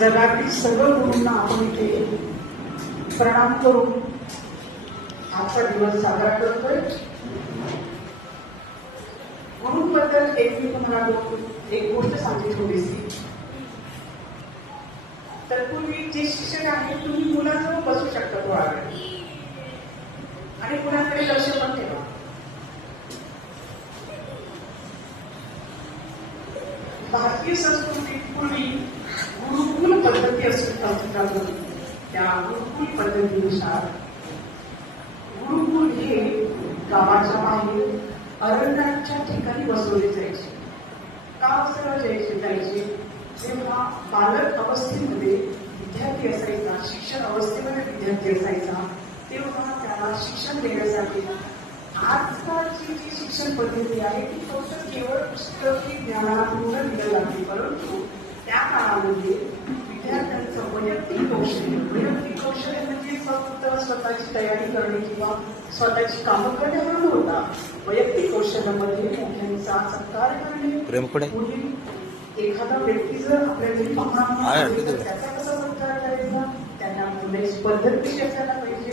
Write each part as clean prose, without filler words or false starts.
जगातील सर्व गुरूंना आपण इथे प्रणाम करून आजचा दिवस साजरा करतोय. गुरूंबद्दल मी तुम्हाला एक गोष्ट सांगते थोडीशी. तत्पूर्वी जे शिक्षक आहेत तुम्ही मुलाजवळ बसू शकता तो आगे आणि मुलांकडे लक्ष पण ठेवा. भारतीय संस्कृतीत पूर्वी गुरुकुल पद्धती असतात. त्या गुरुकुल पद्धतीनुसार गुरुकुल हे गावाच्या बाहेर अरण्याच्या ठिकाणी बसवले जायचे. का बसवले जायचे? जेव्हा बालक अवस्थेमध्ये विद्यार्थी असायचा, शिक्षण अवस्थेमध्ये विद्यार्थी असायचा, तेव्हा त्याला शिक्षण देण्यासाठी आजकालची जी शिक्षण पद्धती आहे ती फक्त केवळ पुस्तकी ज्ञानाला पूर्ण दिलं जाते. परंतु त्या काळामध्ये विद्यार्थ्यांचं वैयक्तिक कौशल्य म्हणजे फक्त स्वतःची तयारी करणे किंवा स्वतःची कामं करणे हा नव्हता. वैयक्तिक कौशल्यामध्ये मोठ्यांचा सत्कार करणे, एखादा व्यक्ती जर आपल्या घरी पाहणार त्याचा कसा सत्कार करायचा, त्यांना बोलण्याची पद्धत कशी असायला पाहिजे,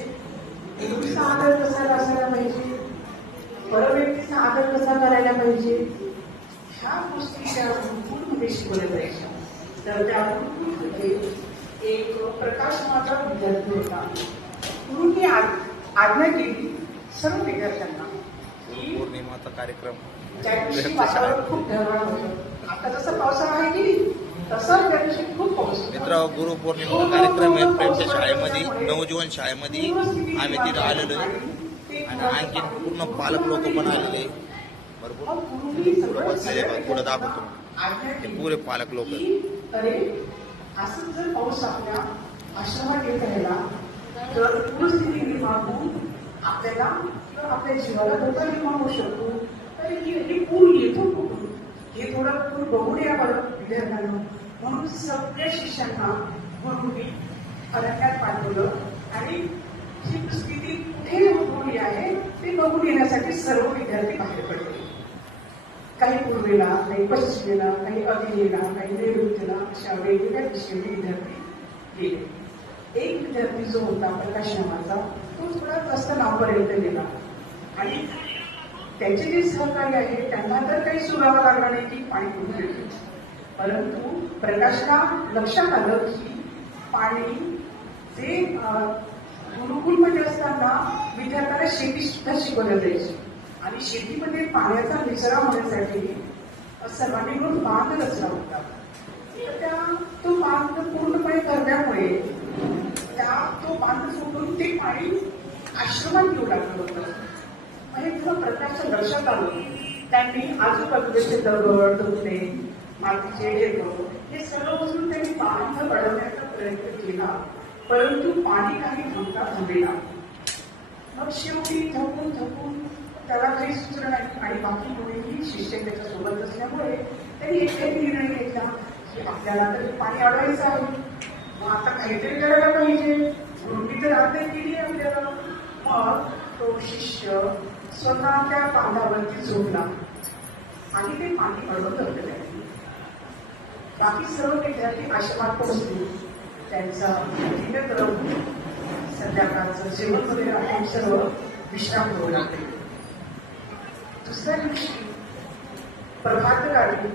मुलीचा आदर कसा असायला पाहिजे, परव्यक्तीचा आदर कसा करायला पाहिजे, ह्या गोष्टी त्या गुरुकुलमध्ये शिकवल्या जायच्या. तर त्या गुरुकुलमध्ये एक प्रकाशमाचा विद्यार्थी होता. गुरुंनी आज्ञा केली सर्व विद्यार्थ्यांना की पौर्णिमाचा कार्यक्रम ज्या दिवशी वातावरण खूप ढगाळ होतं, आता जसं पावसाळा आहे की तसं त्या दिवशी खूप पाऊस होता. मित्र गुरुपौर्णिमेचा कार्यक्रम आहे प्रेमच्या शाळेमध्ये, नवजीवन शाळेमध्ये आम्ही तिथं आलेलो आणि आणखी पूर्ण पालक लोक पण आलेले भरपूर पुढं बसलेले पुढं दाखवतो ते पुरे पालक लोक. अरे असं जर पाऊस आपल्या आश्रमात येत राहिला तर पूरस्थिती निर्माण होऊन आपल्याला किंवा आपल्या जीवाला धोका निर्माण होऊ शकतो. तर हे पूर येतो कुठून हे थोडं पूर बघून या विद्यार्थ्यांना. म्हणून सगळ्या शिष्यांना गुरुंनी अरण्यात पाठवलं आणि ही स्थिती कुठे उद्भवली आहे ते बघून येण्यासाठी सर्व विद्यार्थी बाहेर पडले. काही पूर्वेला, काही पश्चिमेला, काही अग्नेला, काही नैऋत्येला अशा वेगवेगळ्या दिशेने विद्यार्थी गेले. एक विद्यार्थी जो होता प्रकाश नावाचा तो थोडा जास्त नावपर्यंत गेला आणि त्याचे जे सहकारी आहेत त्यांना तर काही सुरावा लागला नाही की पाणी कुठून येते. परंतु प्रकाशला लक्षात आलं की पाणी जे गुरुकुलमध्ये असताना विद्यार्थ्यांना शेती सुद्धा शिकवल्या जायची आणि शेतीमध्ये पाण्याचा निचरा होण्यासाठी सर्वांनी मिळून बांध रचला होता. तर तो बांध पूर्णपणे करण्यामुळे तो बांध सोडून ते पाणी आश्रमात येऊ लागलं होतं. आणि जेव्हा प्रकाशच्या लक्षात आलं त्यांनी आजूबाजूचे दगड, धुपे, मातीचे ढेकळ हे सर्व उचलून त्यांनी बांध वाढवण्याचा प्रयत्न केला. परंतु पाणी काही थांबेना. मग शेवटी थकून त्याला काही सुचलं नाही आणि बाकी कोणीही शिष्य त्याच्या सोबत असल्यामुळे त्यांनी एकही निर्णय घेतला की आपल्याला तर पाणी अडवायचं आहे, मग आता काहीतरी करायला पाहिजे. गुरुंनी तर आज्ञा केली आपल्याला. मग तो शिष्य स्वतः त्या बांधावरती झोपला आणि ते पाणी अडवत धरले. बाकी सर्व विद्यार्थी आश्रमात पोहोचले. त्यांचा दिव्यक्रम संध्याकाळचं जेवण वगैरे आपण सर्व विश्राम करू लागले. दुसऱ्या दिवशी प्रभातकाळी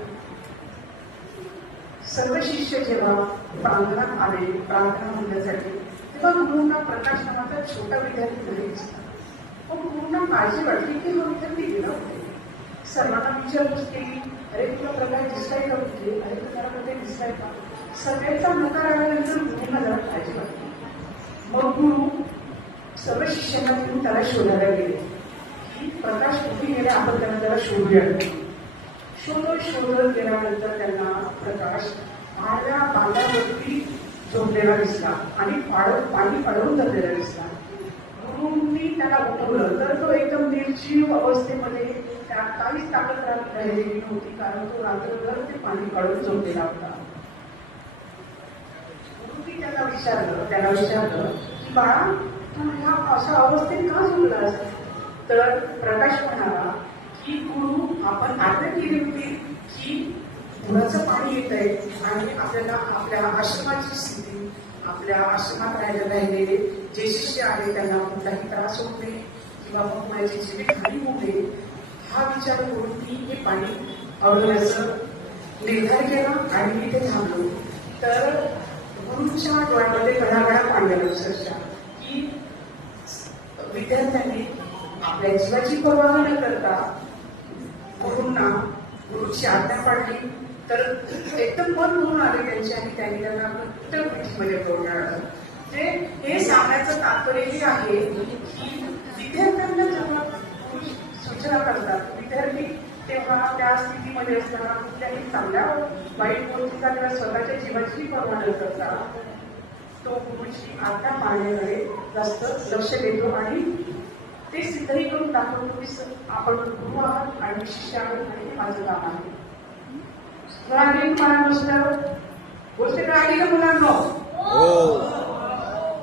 सर्व शिष्य जेव्हा प्रांगणात आले प्रार्थना म्हणण्यासाठी तेव्हा गुरुंना प्रकाश नावाचा छोटा विद्यार्थी घरी दिसला. मग गुरुंना काळजी वाटली की हा विद्यार्थी गेला होते. सर्वांना विचारपूस केली, अरे तुला प्रकाश दिसलाय का कुठे, अरे तुम्हाला कुठे दिसलाय का. सगळ्यांचा नकार आल्यानंतर गुरुंना जरा काळजी वाटली. मग गुरु सर्व शिष्यांना घेऊन त्याला शोधायला गेले की प्रकाश कुठे गेले, आपण त्यांना त्याला शोधूया. शोधत गेल्यानंतर त्यांना प्रकाश पाण्याच्या बांधावरती झोपलेला दिसला आणि पाणी अडवून धरलेला दिसला. गुरुंनी त्याला उठवलं तर तो एकदम निर्जीव अवस्थेमध्ये त्याला काहीच ताकद राहिलेली नव्हती, कारण तो रात्रभर ते पाणी अडवून झोपलेला होता. गुरुंनी त्याला विचारलं की बाळा तू ह्या अशा अवस्थेत का झोपलास. तर प्रकाश म्हणाला की गुरु आपण आज्ञा केली होती की पुराचं पाणी येत आहे आणि आपल्याला आपल्या आश्रमाची स्थिती, आपल्या आश्रमात राहिलेले जे शिष्य आहेत त्यांना कुठलाही त्रास होत नाही किंवा मग कोणाची जीवितहानी होऊ नये हा विचार करून मी हे पाणी अडवण्याचा निर्धार केला आणि मी ते थांबलो. तर गुरुच्या डोळ्यामध्ये गडागडा पाणी आलं अक्षरशः की विद्यार्थ्यांनी आपल्या जीवाची पर्वा न करता गुरूंना गुरुची आज्ञा पाडली. तर एकदम मन भरून आले त्यांचे आणि त्यांनी त्यांना प्रत्येक पीठीमध्ये बोलणार म्हणजे हे सांगण्याचं तात्पर्य हे आहे की विद्यार्थ्यांना जेव्हा सूचना करतात विद्यार्थी तेव्हा त्या स्थितीमध्ये असताना कुठल्याही चांगल्या वाईट गोष्टीचा किंवा स्वतःच्या जीवाची पर्वा न करता तो गुरुची आज्ञा पाळण्याकडे जास्त लक्ष देतो आणि ते सिद्धही करून दाखवतो की आपण गुरु आहात आणि शिष्य आहात आणि हे माझं काम आहे. गोष्ट कळाली का मुलांनो?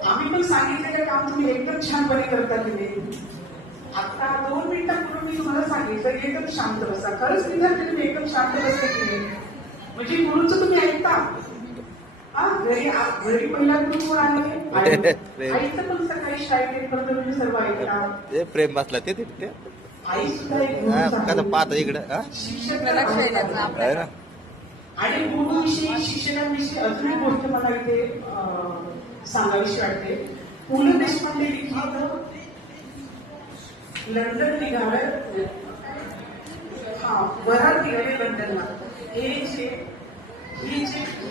आम्ही पण सांगितलेलं काम तुम्ही एकदम छानपणे करता की नाही. आता 2 मिनिटांपूर्वी मी तुम्हाला सांगितलं एकदम शांत बसा. खरंच विद्यार्थी तुम्ही एकदम शांत बसले की नाही म्हणजे गुरुचं तुम्ही ऐकता. घरी पहिला गुरु आहे आईचं पण सकाळी शाळेत येतपर्यंत तुम्ही सर्व ऐकता. प्रेम बसला ते आई सुद्धा पाहता इकडं शिक्षक आणि गुरुविषयी शिक्षकांविषयी अजून एक गोष्ट मला इथे सांगावीशी वाटते. पु ल देशपांडे लिखित लंडन निघालं वरात निघाले लंडनला ही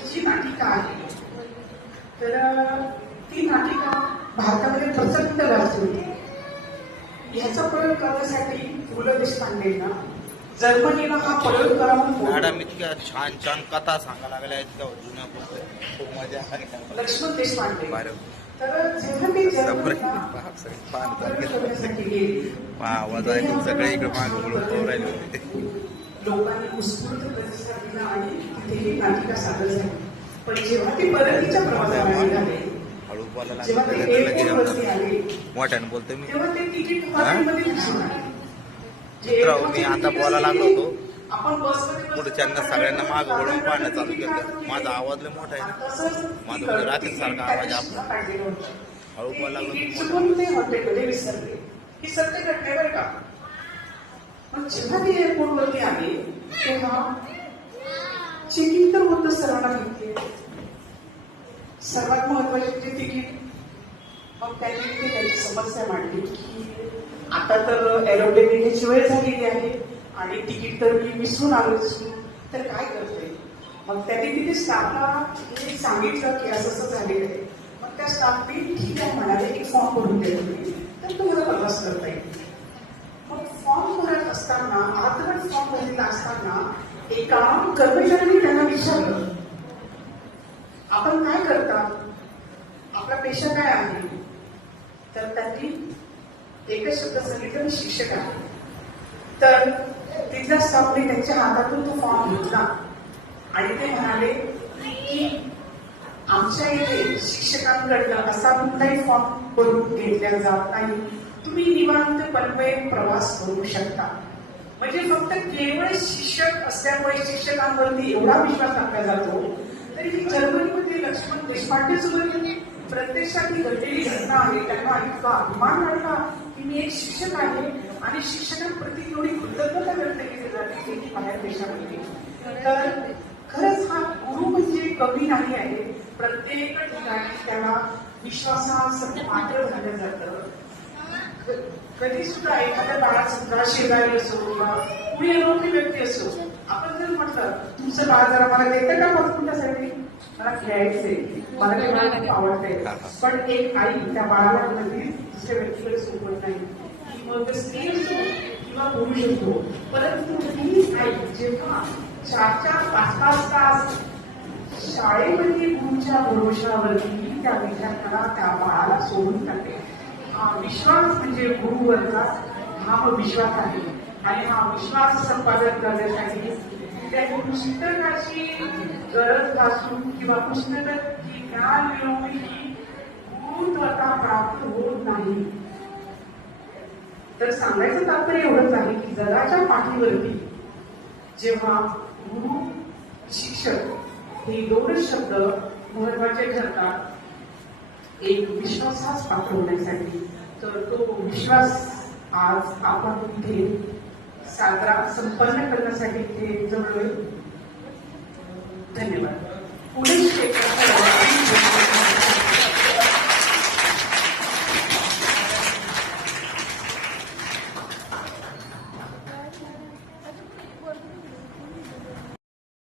जी नाटिका आहे तर ती नाटिका भारतामध्ये प्रचंड गाजली. ह्याचा प्रयोग करण्यासाठी पु ल देशपांडेंना जर्मनीला हा प्रयोग करा म्हणून मॅडम इतक्या छान छान कथा सांगायला लागल्या इतक्या जुन्या खूप मजा आहे. लक्ष्मण देशपांडे तर जेव्हा ते जर्मनीला आवाज ऐकून सगळे इकडे मागे वळून राहिले होते. लोकांनी उत्स्फूर्त प्रतिसाद दिला आणि तिथे ही नाटिका सादर झाली. पण जेव्हा ते परतीच्या प्रवासाला निघाले हळू बोलायला जेव्हा ते एअरपोर्टवरती आले मोठ्याने बोलतोय मी. तेव्हा ते तिकीट हॉटेलमध्ये दिसून आले. मी आता बोलायला लागलो होतो आपण बसमध्ये पुढच्यांना सगळ्यांना मागं वळून पाहणं चालू केलं. माझा आवाज लय मोठा आहे ना. माझा रात्री सारखा आवाज आपला हळू बोलायला लागलो. ते हॉटेलमध्ये विसरले. ही सत्य घटना बरं का. पण जेव्हा ते एअरपोर्टवरती आले तेव्हा चेकिंग तर होतं सर्वांना घेतली. सर्वात महत्वाचे ते तिकीट. मग त्यांनी तिथे त्याची समस्या मांडली की आता तर एरोप्लेन येण्याची वेळ झालेली आहे आणि तिकीट तर मी विसरून आलोच तर काय करते. मग त्यांनी तिथे स्टाफला सांगितलं की असं असं झालेलं आहे. मग त्या स्टाफने ठीक आहे म्हणाले एक फॉर्म भरून देतो मी तर तुम्हाला प्रवास करता येईल. मग फॉर्म भरत असताना अर्धवट फॉर्म भरलेला असताना एका कर्मचाऱ्याने त्यांना विचारलं आपण काय करता आपला पेशा काय आहे. तर त्यांनी एकच शब्द सांगितलं मी शिक्षक आहे. तर तिथल्या स्टाफने त्यांच्या हातातून तो फॉर्म घेतला आणि ते म्हणाले की आमच्या इथे शिक्षकांकडनं असा कुठलाही फॉर्म भरून घेतला जात नाही. तुम्ही निवांतपणे प्रवास करू शकता. म्हणजे फक्त केवळ शिक्षक असल्यामुळे शिक्षकांवरती एवढा विश्वास टाकला जातो. तरी ही जर्मनीमध्ये लक्ष्मण देशपांडे सोबत प्रत्यक्षात ही घडलेली घटना आहे. त्यांना इतका अभिमान वाटला की मी एक शिक्षक आहे आणि शिक्षकांप्रती एवढी कृतज्ञता व्यक्त केली जाते की बाहेर देशामध्ये. तर खरंच हा गुरु म्हणजे कमी नाही आहे. प्रत्येक ठिकाणी त्याला विश्वासाचं पात्र झालं जातं. कधी सुद्धा एखाद्या बाळा सुद्धा शेजारी असो किंवा कुणी अनोळखी व्यक्ती असो आपण जर म्हटलं तुमचं बाळ जरा मला देतं का पाचपुटासाठी मला खेळायचंय मला खेळायला खूप आवडतंय पण एक आई त्या बाळाला कधी दुसऱ्या व्यक्तीकडे सोबत नाही. मग स्त्री असो किंवा पुरुष असो परंतु ही आई जेव्हा 4-5 तास शाळेमध्ये गुरुच्या भरोशावरती त्या विद्यार्थ्याला त्या बाळाला सोडून टाकते. हा विश्वास म्हणजे गुरुवरचा हा विश्वास आहे आणि हा विश्वास संपादन करण्यासाठी त्या पुस्तकाची गरज भासून किंवा पुस्तकाची ज्ञान मिळवून ही गुरुत्वता प्राप्त होत नाही. तर सांगायचं तात्पर्य एवढंच आहे की जगाच्या पाठीवरती जेव्हा गुरु शिक्षक हे दोनच शब्द महत्वाचे ठरतात एक विश्वासास पात्र होण्यासाठी. तर तो विश्वास आज आपण इथे साजरा संपन्न करण्यासाठी इथे जमलोय.